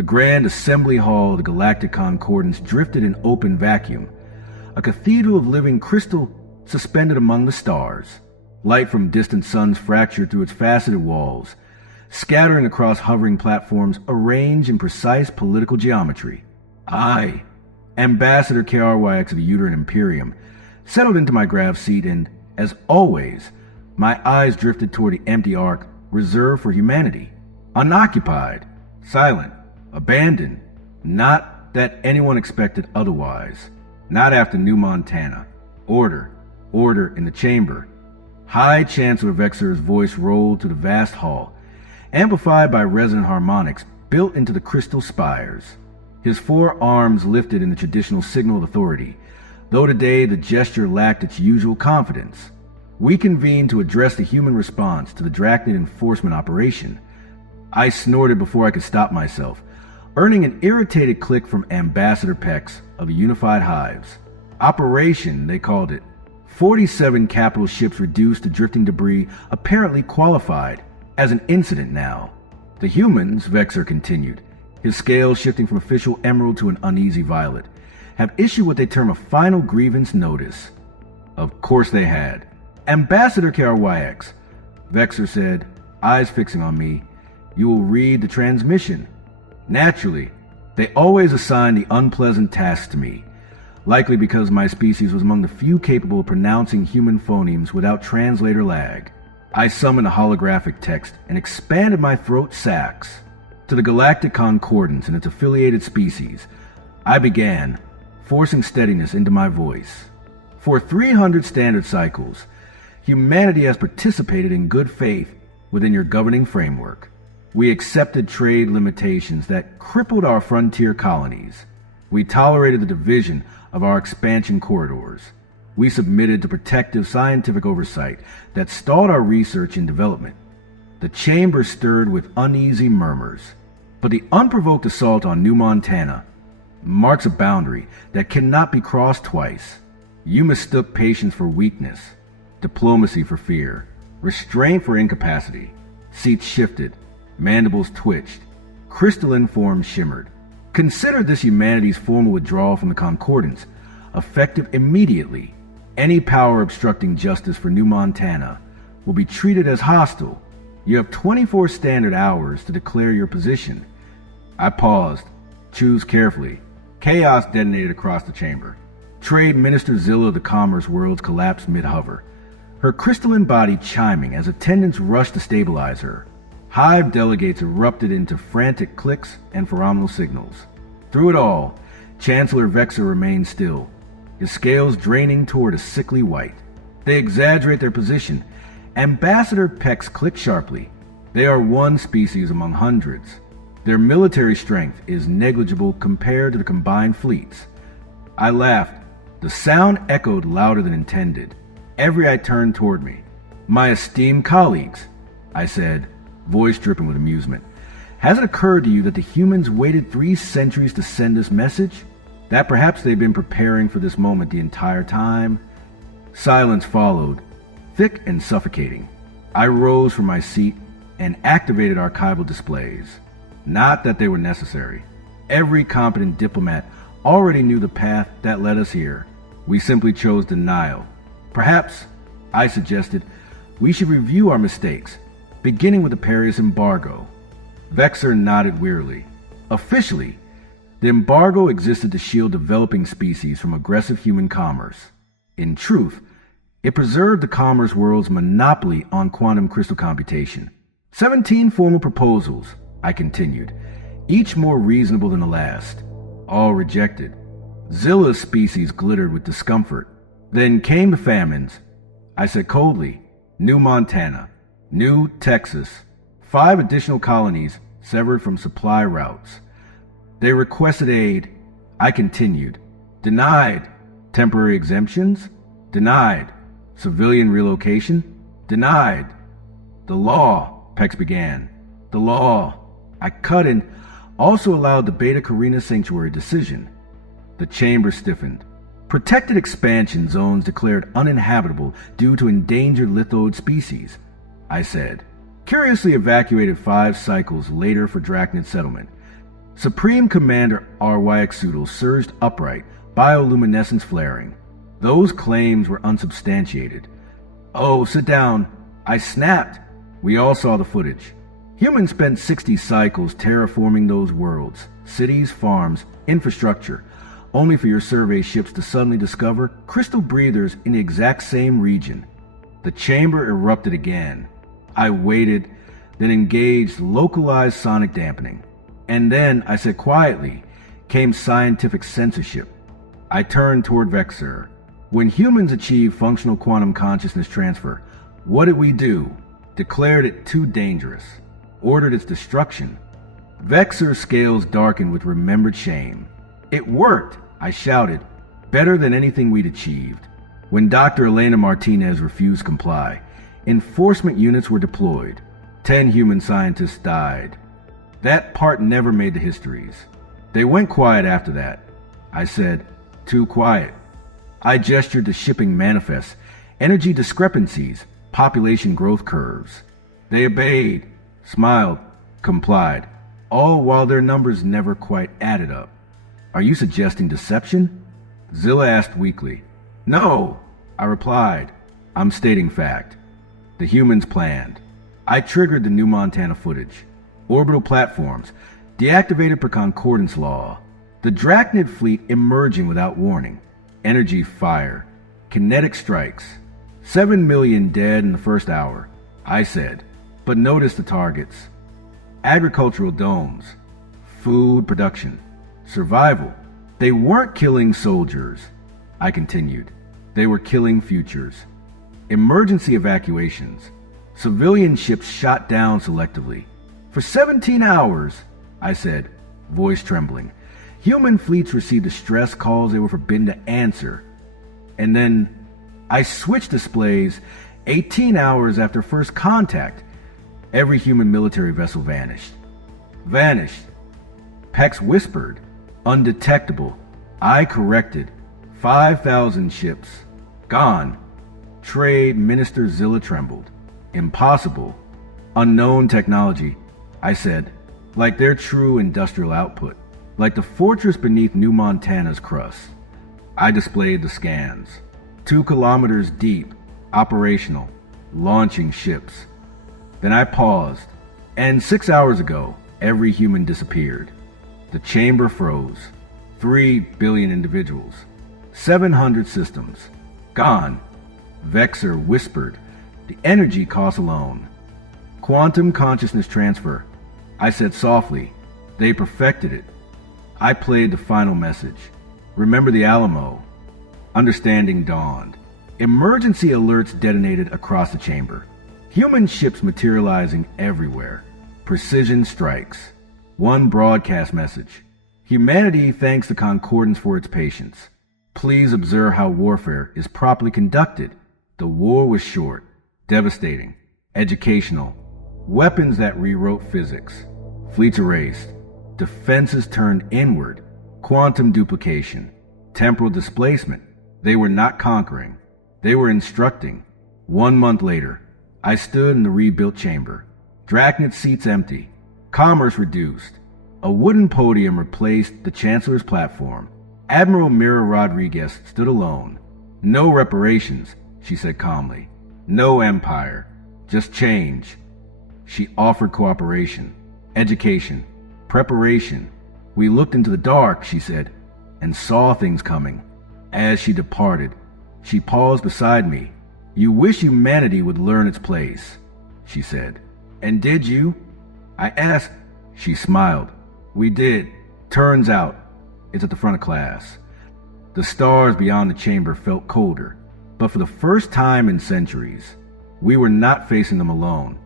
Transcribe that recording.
The grand assembly hall of the Galactic Concordance drifted in open vacuum, a cathedral of living crystal suspended among the stars. Light from distant suns fractured through its faceted walls, scattering across hovering platforms arranged in precise political geometry. I, Ambassador KRYX of the Uterine Imperium, settled into my grav seat and, as always, my eyes drifted toward the empty ark reserved for humanity. Unoccupied, silent, abandoned. Not that anyone expected otherwise. Not after New Montana. Order. Order in the chamber. High Chancellor Vexor's voice rolled through the vast hall, amplified by resonant harmonics built into the crystal spires. His 4 arms lifted in the traditional signal of authority, though today the gesture lacked its usual confidence. We convened to address the human response to the Drachnid enforcement operation. I snorted before I could stop myself, earning an irritated click from Ambassador Pex of the Unified Hives. Operation, they called it. 47 capital ships reduced to drifting debris apparently qualified as an incident now. The humans, Vexor continued, his scales shifting from official emerald to an uneasy violet, have issued what they term a final grievance notice. Of course they had. Ambassador KRYX, Vexor said, eyes fixing on me, you will read the transmission. Naturally, they always assign the unpleasant tasks to me, likely because my species was among the few capable of pronouncing human phonemes without translator lag. I summoned a holographic text and expanded my throat sacs. To the Galactic Concordance and its affiliated species, I began, forcing steadiness into my voice. For 300 standard cycles, humanity has participated in good faith within your governing framework. We accepted trade limitations that crippled our frontier colonies. We tolerated the division of our expansion corridors. We submitted to protective scientific oversight that stalled our research and development. The chamber stirred with uneasy murmurs. But the unprovoked assault on New Montana marks a boundary that cannot be crossed twice. You mistook patience for weakness, diplomacy for fear, restraint for incapacity. Seats shifted, mandibles twitched, crystalline forms shimmered. Consider this humanity's formal withdrawal from the Concordance, effective immediately. Any power obstructing justice for New Montana will be treated as hostile. You have 24 standard hours to declare your position. I paused. Choose carefully. Chaos detonated across the chamber. Trade Minister Zilla of the Commerce Worlds collapsed mid-hover, her crystalline body chiming as attendants rushed to stabilize her. Hive delegates erupted into frantic clicks and phenomenal signals. Through it all, Chancellor Vexor remained still, his scales draining toward a sickly white. They exaggerate their position. Ambassador Pex clicked sharply. They are one species among hundreds. Their military strength is negligible compared to the combined fleets. I laughed. The sound echoed louder than intended. Every eye turned toward me. My esteemed colleagues, I said, voice dripping with amusement. Has it occurred to you that the humans waited 3 centuries to send this message? That perhaps they've been preparing for this moment the entire time? Silence followed, thick and suffocating. I rose from my seat and activated archival displays. Not that they were necessary. Every competent diplomat already knew the path that led us here. We simply chose denial. Perhaps, I suggested, we should review our mistakes, beginning with the Paris embargo. Vexor nodded wearily. Officially, the embargo existed to shield developing species from aggressive human commerce. In truth, it preserved the commerce world's monopoly on quantum crystal computation. 17 formal proposals, I continued, each more reasonable than the last. All rejected. Zilla's species glittered with discomfort. Then came the famines. I said coldly, New Montana, New Texas, 5 additional colonies severed from supply routes. They requested aid. I continued. Denied. Temporary exemptions? Denied. Civilian relocation? Denied. The law, Pex began. The law. I cut in, also allowed the Beta Carina Sanctuary decision. The chamber stiffened. Protected expansion zones declared uninhabitable due to endangered lithoid species, I said. Curiously evacuated 5 cycles later for Drachnid settlement. Supreme Commander Arwyaxoodle surged upright, bioluminescence flaring. Those claims were unsubstantiated. "Oh, sit down." I snapped. We all saw the footage. Humans spent 60 cycles terraforming those worlds, cities, farms, infrastructure, only for your survey ships to suddenly discover crystal breathers in the exact same region. The chamber erupted again. I waited, then engaged localized sonic dampening. And then, I said quietly, came scientific censorship. I turned toward Vexer. When humans achieved functional quantum consciousness transfer, what did we do? Declared it too dangerous. Ordered its destruction. Vexer's scales darkened with remembered shame. "It worked," I shouted. "Better than anything we'd achieved." When Dr. Elena Martinez refused to comply, enforcement units were deployed. 10 human scientists died. That part never made the histories. They went quiet after that. I said, "Too quiet." I gestured to shipping manifests, energy discrepancies, population growth curves. They obeyed, smiled, complied, all while their numbers never quite added up. "Are you suggesting deception?" Zilla asked weakly. "No," I replied. "I'm stating fact. The humans planned." I triggered the New Montana footage. Orbital platforms, deactivated per concordance law. The Drachnid fleet emerging without warning. Energy fire. Kinetic strikes. 7 million dead in the first hour, I said. But notice the targets. Agricultural domes. Food production. Survival. They weren't killing soldiers, I continued. They were killing futures. Emergency evacuations. Civilian ships shot down selectively. For 17 hours, I said, voice trembling. Human fleets received distress calls they were forbidden to answer. And then I switched displays 18 hours after first contact. Every human military vessel vanished. Vanished. Pex whispered. Undetectable. I corrected. 5,000 ships. Gone. Trade Minister Zilla trembled. Impossible. Unknown technology, I said, like their true industrial output, like the fortress beneath New Montana's crust. I displayed the scans. 2 kilometers deep, operational, launching ships. Then I paused, and 6 hours ago, every human disappeared. The chamber froze. 3 billion individuals. 700 systems. Gone. Vexer whispered, the energy cost alone. Quantum consciousness transfer. I said softly, they perfected it. I played the final message. Remember the Alamo. Understanding dawned. Emergency alerts detonated across the chamber. Human ships materializing everywhere. Precision strikes. One broadcast message. Humanity thanks the Concordance for its patience. Please observe how warfare is properly conducted. The war was short, devastating, educational. Weapons that rewrote physics. Fleets erased. Defenses turned inward. Quantum duplication. Temporal displacement. They were not conquering. They were instructing. 1 month later, I stood in the rebuilt chamber. Drachnid seats empty. Commerce reduced. A wooden podium replaced the Chancellor's platform. Admiral Mira Rodriguez stood alone. No reparations, she said calmly. No empire. Just change. She offered cooperation, education, preparation. We looked into the dark, she said, and saw things coming. As she departed, she paused beside me. You wish humanity would learn its place, she said. And did you? I asked. She smiled. We did. Turns out, it's at the front of class. The stars beyond the chamber felt colder, but for the first time in centuries, we were not facing them alone.